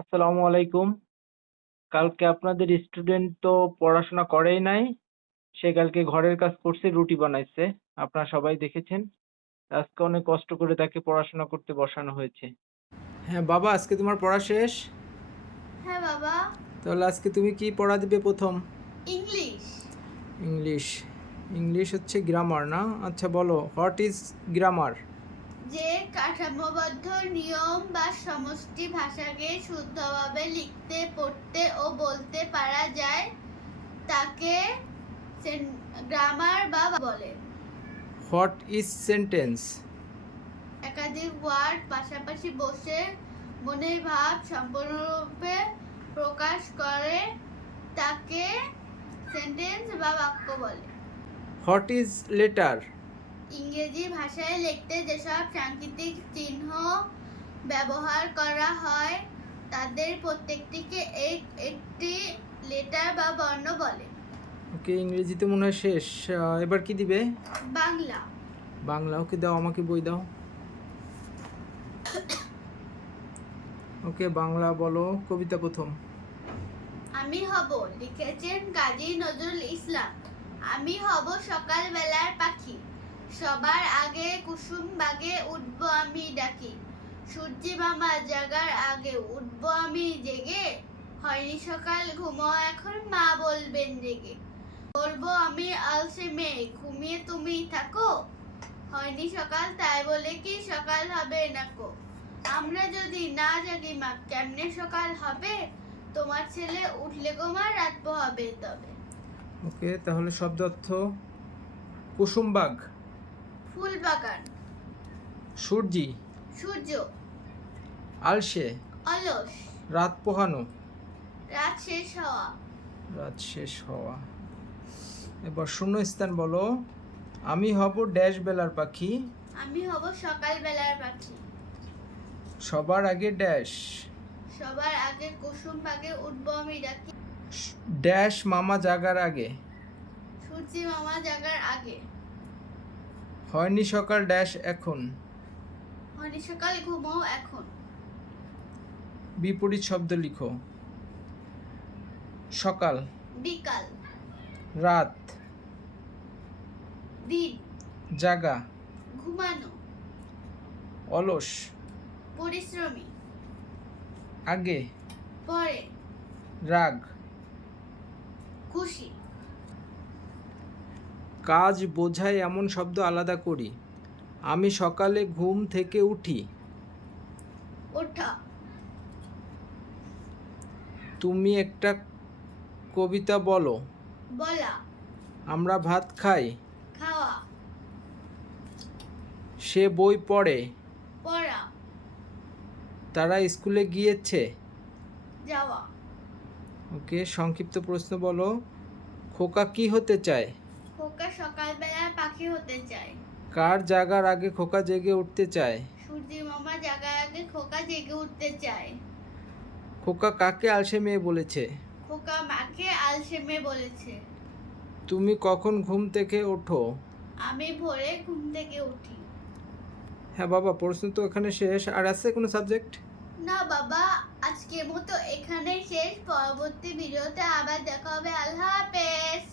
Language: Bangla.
আসসালামু আলাইকুম। কালকে আপনাদের স্টুডেন্ট তো পড়াশোনা করেই নাই। সে কালকে ঘরের কাজ করছে, রুটি বানাইছে। আপনারা সবাই দেখেছেন। আজকে অনেক কষ্ট করে তাকে পড়াশোনা করতে বসানো হয়েছে। হ্যাঁ বাবা, আজকে তোমার পড়া শেষ? হ্যাঁ বাবা। তাহলে আজকে তুমি কি পড়া দিবে প্রথম? ইংলিশ। ইংলিশ। ইংলিশ হচ্ছে গ্রামার না? আচ্ছা বলো, হোয়াট ইজ গ্রামার? যে কাঠামোবদ্ধ নিয়ম বা সমষ্টি ভাষাকে শুদ্ধভাবে লিখতে, পড়তে ও বলতে পারা যায় তাকে গ্রামার বা বলে। What is sentence? একাধিক ওয়ার্ড পাশাপাশি বসে মনের ভাব সম্পূর্ণরূপে প্রকাশ করে তাকে সেন্টেন্স বা বাক্য বলে। What is letter? ইংরেজি ভাষায় লিখতে যেসব সাংকেতিক চিহ্ন ব্যবহার করা হয় তাদের প্রত্যেকটিকে একটি লেটার বা বর্ণ বলে। ওকে, ইংরেজিতে মনে হয় শেষ। এবার কি দিবে? বাংলা। বাংলা। ওকে দাও, আমাকে বই দাও। ওকে, বাংলা বলো। কবিতা প্রথম। আমি হব, লিখেছেন কাজী নজরুল ইসলাম। আমি হব সকালবেলার পাখি, সবার আগে কুসুম বাগে উঠবো আমি ডাকি। সূর্যি মামা জাগার আগে উঠবো আমি জেগে, হয়নি সকাল ঘুমো এখন মা বলবেন জেগে। বলবো আমি আলসে মেয়ে ঘুমিয়ে তুমি থাকো, হয়নি সকাল তাই বলে কি সকাল হবে নাকো। আমরা যদি না জাগি মা কেমনে সকাল হবে, তোমার ছেলে উঠলে গো মা রাত পোহাবে তবে। ওকে, তাহলে শব্দ অর্থ। কুসুমবাগ। ফুল বাগান। সূর্যি। সূর্য। আলসে। অলস। রাত পোহানো। রাত শেষ হওয়া। রাত শেষ হওয়া। এবার শূন্যস্থান বলো। আমি হব ড্যাশ বেলার পাখি। আমি হব সকালবেলার পাখি। সবার আগে ড্যাশ। সবার আগে কুসুম বাগে উঠবো আমি ডাকি। ড্যাশ মামা জাগার আগে। সূর্যি মামা জাগার আগে। হয়নি সকাল ড্যাশ এখন। হয়নি সকাল ঘুমো এখন। বিপরীত শব্দ লিখো। সকাল। বিকাল। রাত। দিন। জাগা। ঘুমানো। অলস। পরিশ্রমী। আগে। পরে। রাগ। খুশি। কাজ বোঝায় এমন শব্দ আলাদা করি। আমি সকালে ঘুম থেকে উঠি। ওঠা। তুমি একটা কবিতা বলো। বলা। আমরা ভাত খাই। খাওয়া। সে বই পড়ে। পড়া। তারা স্কুলে গিয়েছে। যাওয়া। ওকে, সংক্ষিপ্ত প্রশ্ন বলো। খোকা কি হতে চায়? খোকা সকালবেলার পাখি হতে চায়। কার জাগার আগে খোকা জেগে উঠতে চায়? সূর্যি মামা জাগার আগে খোকা জেগে উঠতে চায়। খোকা কাকে আলসে মেয়ে বলেছে? খোকা মাকে আলসেমে বলেছে। তুমি কখন ঘুম থেকে ওঠো? আমি ভোরে ঘুম থেকে উঠি। হ্যাঁ বাবা, প্রশ্ন তো এখানে শেষ। আর আছে কোনো সাবজেক্ট? না বাবা, আজকের মতো এখানেই শেষ। পরবর্তী ভিডিওতে আবার দেখা হবে। আল্লাহ হাফেজ।